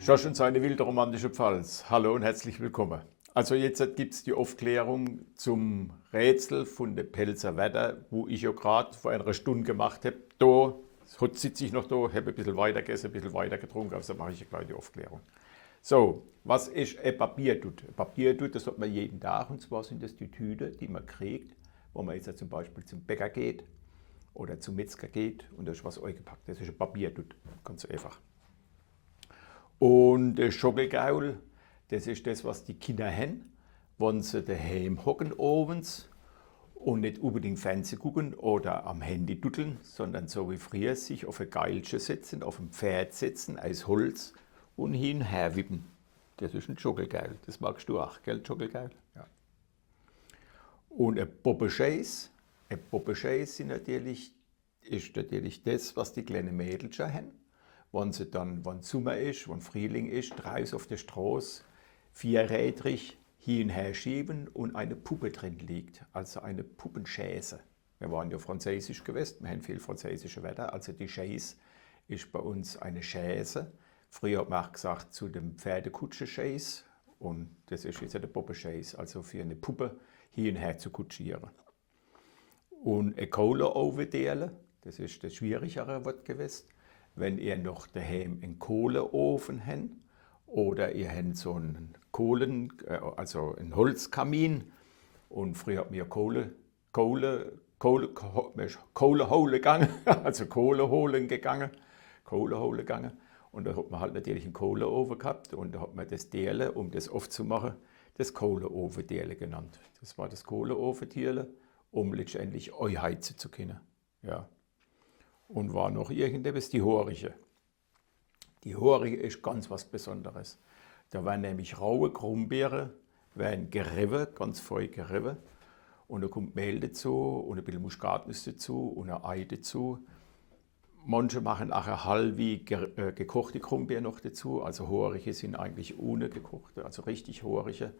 Schorsch und seine wilde romantische Pfalz. Hallo und herzlich willkommen. Also jetzt gibt es die Aufklärung zum Rätsel von der Pelzer Wetter, wo ich ja gerade vor einer Stunde gemacht habe. Da, heute sitze ich noch da, habe ein bisschen weiter gegessen, ein bisschen weiter getrunken, also mache ich gleich die Aufklärung. So, was ist ein Papierdud? Ein Papierdud, das hat man jeden Tag, und zwar sind das die Tüten, die man kriegt, wo man jetzt ja zum Beispiel zum Bäcker geht oder zum Metzger geht und da ist was eingepackt. Das ist ein Papierdud, ganz einfach. Und der Schokogaul, das ist das, was die Kinder haben, wenn sie daheim hocken abends und nicht unbedingt Fernsehen gucken oder am Handy duddeln, sondern so wie früher sich auf ein Geilchen setzen, auf ein Pferd setzen, aus Holz und hin und her wippen. Das ist ein Schokogaul. Das magst du auch, gell, Schokogaul? Ja. Und ein Poppenscheiß. Ein Poppenscheiß ist natürlich das, was die kleinen Mädels schon haben. Wenn sie dann, wenn Sommer ist, wenn Frühling ist, draußen auf der Straße vierrädrig hin und her schieben und eine Puppe drin liegt, also eine Puppenchaise. Wir waren ja französisch gewesen, wir haben viel französische Wörter, also die Chaise ist bei uns eine Chaise. Früher hat man auch gesagt zu dem Pferdekutsche-Chaise und das ist jetzt eine Puppenchaise, also für eine Puppe hin und her zu kutschieren. Und eine Kohleofendiele, das ist das schwierigere Wort gewesen. Wenn ihr noch daheim einen Kohleofen habt oder ihr habt so einen also einen Holzkamin und früher hat man Kohle holen gegangen, also Kohle holen gegangen und da hat man halt natürlich einen Kohleofen gehabt und da hat man das Diele, um das aufzumachen, das Kohleofendiele genannt. Das war das Kohleofendiele, um letztendlich heizen zu können. Ja. Und war noch irgendetwas, die Horige. Die Horige ist ganz was Besonderes. Da waren nämlich raue Krummbeeren, werden gerieben, ganz fein gerieben. Und da kommt Mehl dazu und ein bisschen Muskatnuss dazu und ein Ei dazu. Manche machen auch eine halbe gekochte Krummbeere noch dazu. Also Horige sind eigentlich ohne gekochte, also richtig Horige.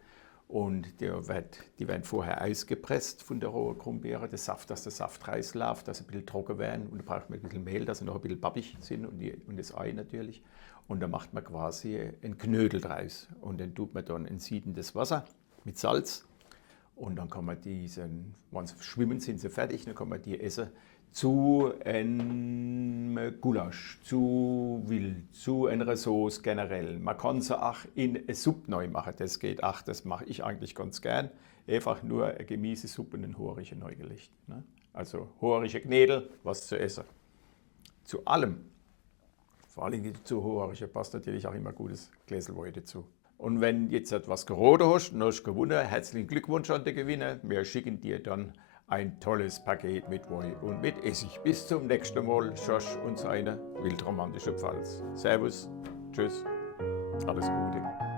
Und die werden vorher ausgepresst von der rohen Krummbeere, dass der Saft rausläuft, dass sie ein bisschen trocken werden. Und da braucht man ein bisschen Mehl, dass sie noch ein bisschen babbig sind und das Ei natürlich. Und dann macht man quasi einen Knödel draus. Und den tut man dann in siedendes Wasser mit Salz. Und dann kann man wenn sie schwimmen, sind sie fertig, dann kann man die essen zu einem Gulasch, zu Wild, zu einer Sauce generell. Man kann sie auch in eine Suppe neu machen, das geht auch, das mache ich eigentlich ganz gern. Einfach nur eine Gemüsesuppe und ein Horige neu gelegt. Ne? Also Horige Knädel, was zu essen. Zu allem. Vor allem zu Horige passt natürlich auch immer gutes Gläsel Wein dazu. Und wenn jetzt etwas geraten hast und hast gewonnen, herzlichen Glückwunsch an den Gewinner. Wir schicken dir dann ein tolles Paket mit Wein und mit Essig. Bis zum nächsten Mal, Schorsch und seine wildromantische Pfalz. Servus, tschüss, alles Gute.